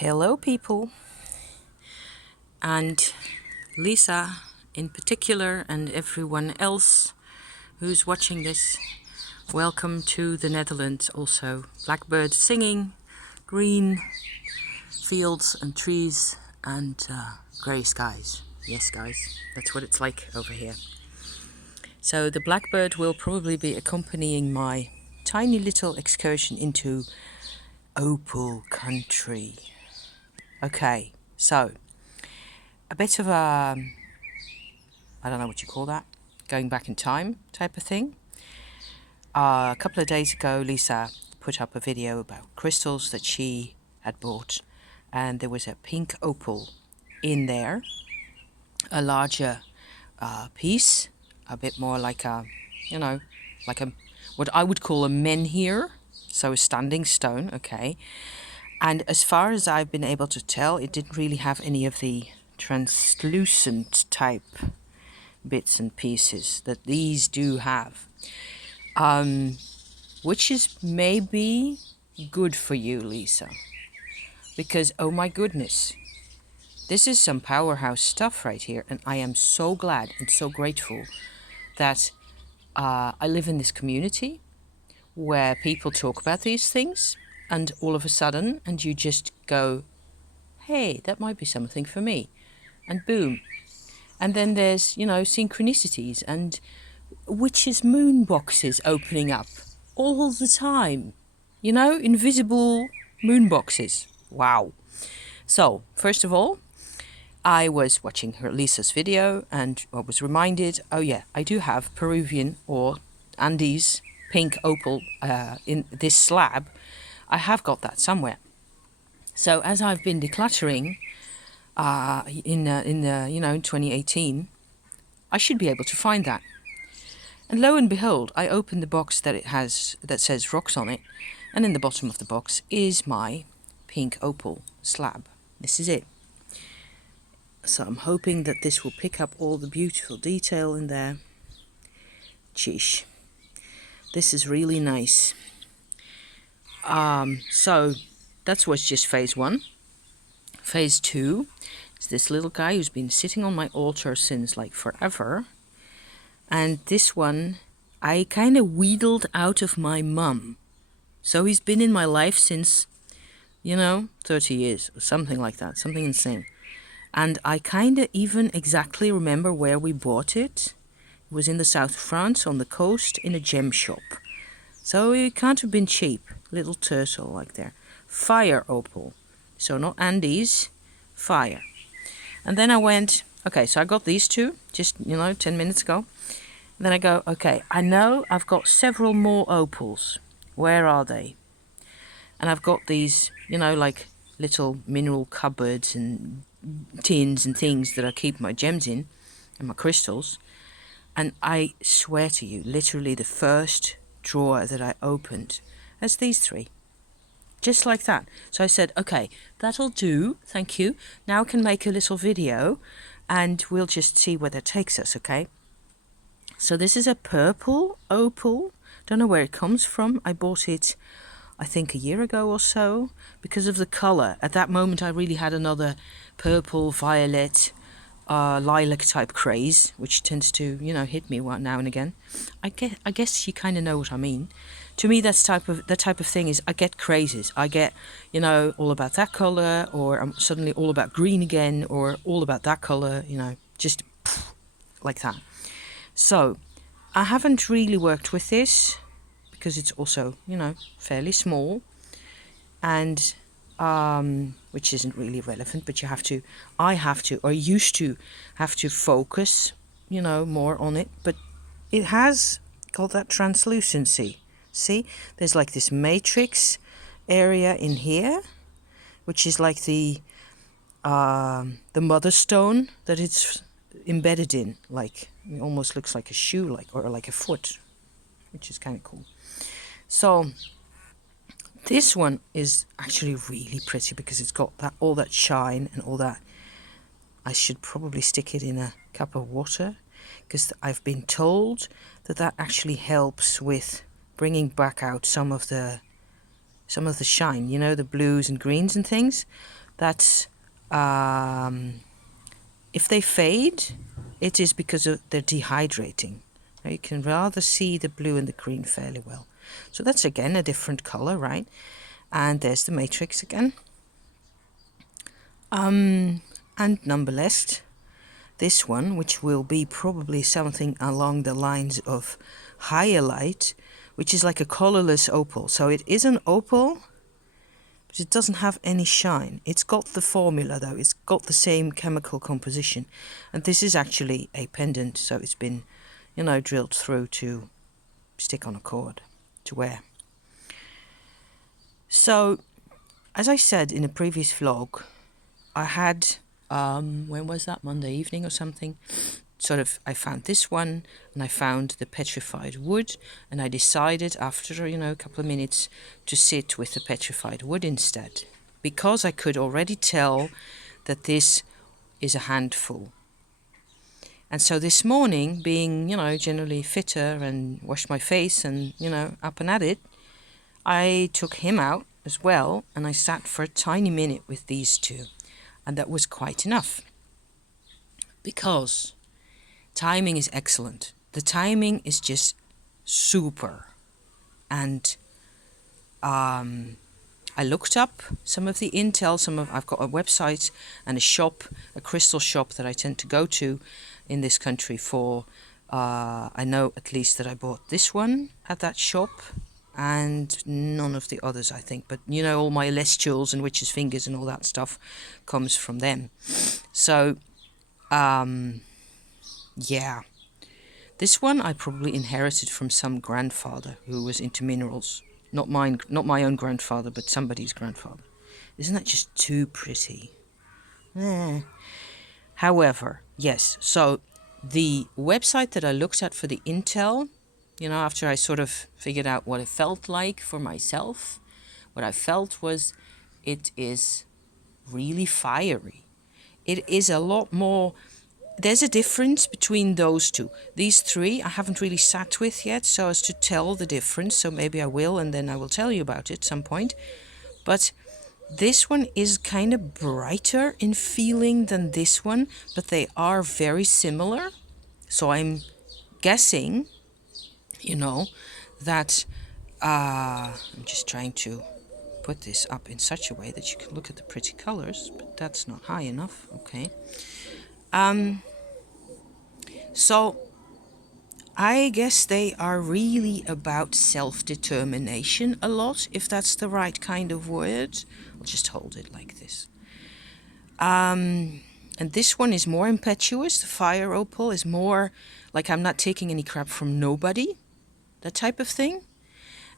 Hello people, and Lisa in particular, and everyone else who's watching this. Welcome to the Netherlands also. Blackbirds singing, green fields and trees and grey skies. Yes guys, that's what it's like over here. So the blackbird will probably be accompanying my tiny little excursion into Opal country. Okay, so a bit of a, I don't know what you call that, going back in time type of thing. A couple of days ago, Lisa put up a video about crystals that she had bought, and there was a pink opal in there, a larger piece, a bit more like a, like a, what I would call a menhir, so a standing stone, okay. And as far as I've been able to tell, it didn't really have any of the translucent type bits and pieces that these do have, which is maybe good for you, Lisa, because oh my goodness, this is some powerhouse stuff right here, and I am so glad and so grateful that I live in this community where people talk about these things, and all of a sudden, and you just go, hey, that might be something for me, and boom. And then there's, synchronicities and witches' moon boxes opening up all the time. Invisible moon boxes. Wow. So, first of all, I was watching Lisa's video and I was reminded, oh yeah, I do have Peruvian or Andes pink opal in this slab. I have got that somewhere. So as I've been decluttering in 2018, I should be able to find that. And lo and behold, I opened the box that says rocks on it, and in the bottom of the box is my pink opal slab. This is it. So I'm hoping that this will pick up all the beautiful detail in there. Sheesh. This is really nice. So that was just phase 1. Phase 2 is this little guy who's been sitting on my altar since like forever. And this one I kind of wheedled out of my mum. So he's been in my life since, 30 years or something like that, something insane. And I kind of even exactly remember where we bought it. It was in the south of France on the coast in a gem shop. So it can't have been cheap. Little turtle like there. Fire opal. So not Andes, fire. And then I went, okay, so I got these two just, 10 minutes ago. And then I go, okay, I know I've got several more opals. Where are they? And I've got these, like little mineral cupboards and tins and things that I keep my gems in and my crystals. And I swear to you, literally the first drawer that I opened has these 3. Just like that. So I said, okay, that'll do, thank you. Now I can make a little video and we'll just see where that takes us, okay? So this is a purple opal. Don't know where it comes from. I bought it, I think, a year ago or so because of the color. At that moment, I really had another purple, violet, lilac type craze, which tends to, hit me now and again. I guess you kind of know what I mean. To me, that type of thing is I get crazes. I get, all about that color, or I'm suddenly all about green again, or all about that color, just like that. So I haven't really worked with this because it's also, fairly small, and which isn't really relevant, but I used to have to focus, more on it, but it has got that translucency. See, there's like this matrix area in here, which is like the mother stone that it's embedded in, like it almost looks like a shoe, or like a foot, which is kind of cool. So this one is actually really pretty because it's got all that shine and all that. I should probably stick it in a cup of water because I've been told that actually helps with bringing back out some of the shine, the blues and greens and things. that if they fade, it is because they're dehydrating. Now you can rather see the blue and the green fairly well. So that's again a different color, right? And there's the matrix again. And nonetheless, this one, which will be probably something along the lines of higher light, which is like a colorless opal. So it is an opal, but it doesn't have any shine. It's got the formula though, it's got the same chemical composition. And this is actually a pendant, so it's been, drilled through to stick on a cord to wear. So, as I said in a previous vlog, I had, when was that, Monday evening or something, I found this one and I found the petrified wood, and I decided after, a couple of minutes to sit with the petrified wood instead, because I could already tell that this is a handful. And so this morning, being, generally fitter and washed my face and, up and at it, I took him out as well, and I sat for a tiny minute with these two. And that was quite enough, because timing is excellent. The timing is just super. And I looked up some of the intel. I've got a website and a shop, a crystal shop that I tend to go to in this country for. I know at least that I bought this one at that shop, and none of the others, I think. But all my celestials and witches' fingers and all that stuff comes from them. So, yeah. This one I probably inherited from some grandfather who was into minerals. Not my own grandfather, but somebody's grandfather. Isn't that just too pretty? However, yes, so the website that I looked at for the intel, after I sort of figured out what it felt like for myself, what I felt was it is really fiery. It is a lot more. There's a difference between those two. These three I haven't really sat with yet so as to tell the difference. So maybe I will, and then I will tell you about it at some point. But this one is kind of brighter in feeling than this one, but they are very similar. So I'm guessing, that I'm just trying to put this up in such a way that you can look at the pretty colors, but that's not high enough. Okay. So I guess they are really about self-determination a lot, if that's the right kind of word. I'll just hold it like this. And this one is more impetuous. The fire opal is more like I'm not taking any crap from nobody, that type of thing.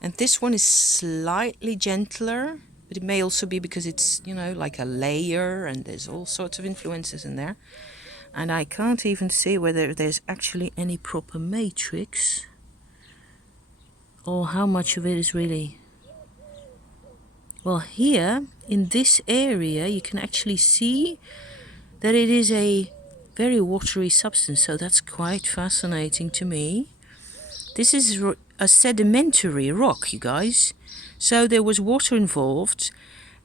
And this one is slightly gentler, but it may also be because it's, like a layer, and there's all sorts of influences in there. And I can't even see whether there's actually any proper matrix, or how much of it is really. Well, here in this area you can actually see that it is a very watery substance, so that's quite fascinating to me. This is a sedimentary rock, you guys, so there was water involved.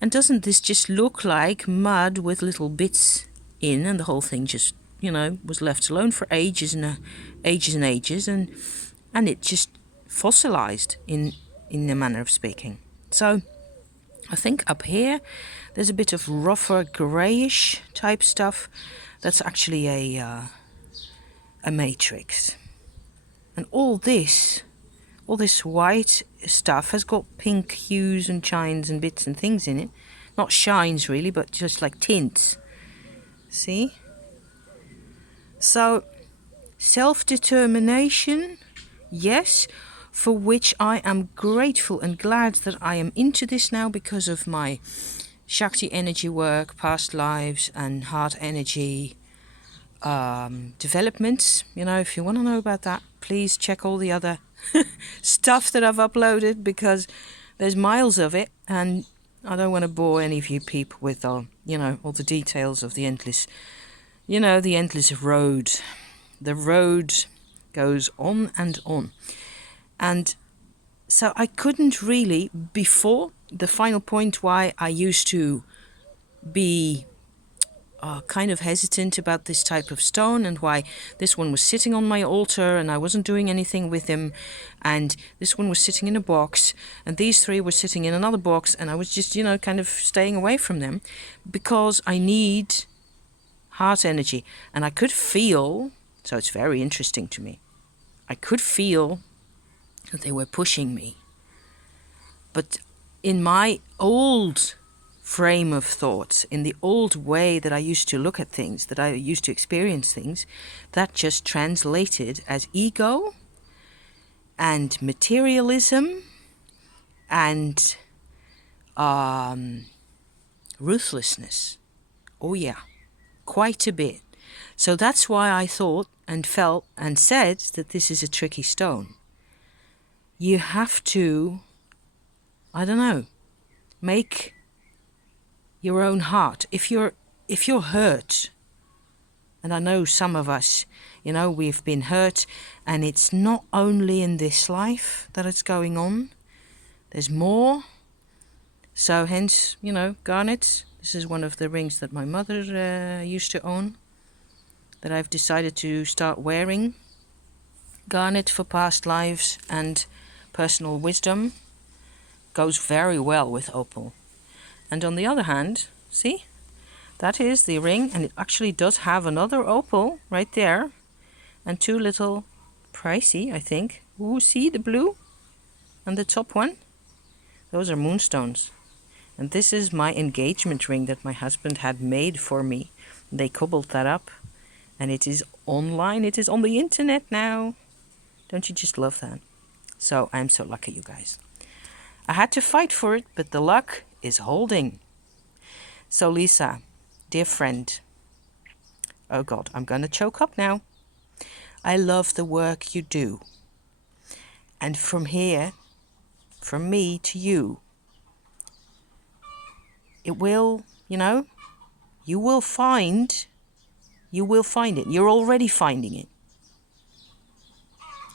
And doesn't this just look like mud with little bits in, and the whole thing just, was left alone for ages and ages, and it just fossilized in a manner of speaking. So I think up here there's a bit of rougher grayish type stuff. That's actually a matrix. And all this white stuff has got pink hues and shines and bits and things in it. Not shines really, but just like tints. See? So, self-determination, yes, for which I am grateful and glad that I am into this now because of my Shakti energy work, past lives, and heart energy developments. If you want to know about that, please check all the other stuff that I've uploaded, because there's miles of it, and I don't want to bore any of you people with all the details of the endless road. The road goes on and on. And so I couldn't really, before the final point why I used to be kind of hesitant about this type of stone, and why this one was sitting on my altar and I wasn't doing anything with him, and this one was sitting in a box, and these three were sitting in another box, and I was just, kind of staying away from them because I need heart energy. And I could feel, so it's very interesting to me, I could feel that they were pushing me. But in my old frame of thought, in the old way that I used to look at things, that I used to experience things, that just translated as ego and materialism and ruthlessness. Oh yeah, quite a bit. So that's why I thought and felt and said that this is a tricky stone. You have to, I don't know, make your own heart. If you're hurt, and I know some of us, we've been hurt, and it's not only in this life that it's going on. There's more. So hence, garnets. This is one of the rings that my mother used to own, that I've decided to start wearing. Garnet for past lives and personal wisdom goes very well with opal. And on the other hand, see, that is the ring, and it actually does have another opal right there, and two little pricey, I think. Ooh, see the blue and the top one? Those are moonstones. And this is my engagement ring that my husband had made for me. They cobbled that up, and it is online. It is on the internet now. Don't you just love that? So I'm so lucky, you guys. I had to fight for it, but the luck is holding. So Lisa, dear friend, oh God, I'm going to choke up now. I love the work you do. And from here, from me to you, it will, you will find it. You're already finding it.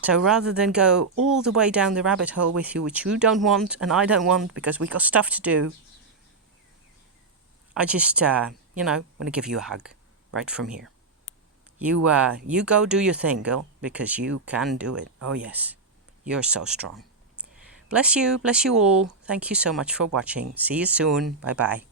So rather than go all the way down the rabbit hole with you, which you don't want and I don't want because we got stuff to do, I just, want to give you a hug right from here. You go do your thing, girl, because you can do it. Oh yes, you're so strong. Bless you all. Thank you so much for watching. See you soon. Bye bye.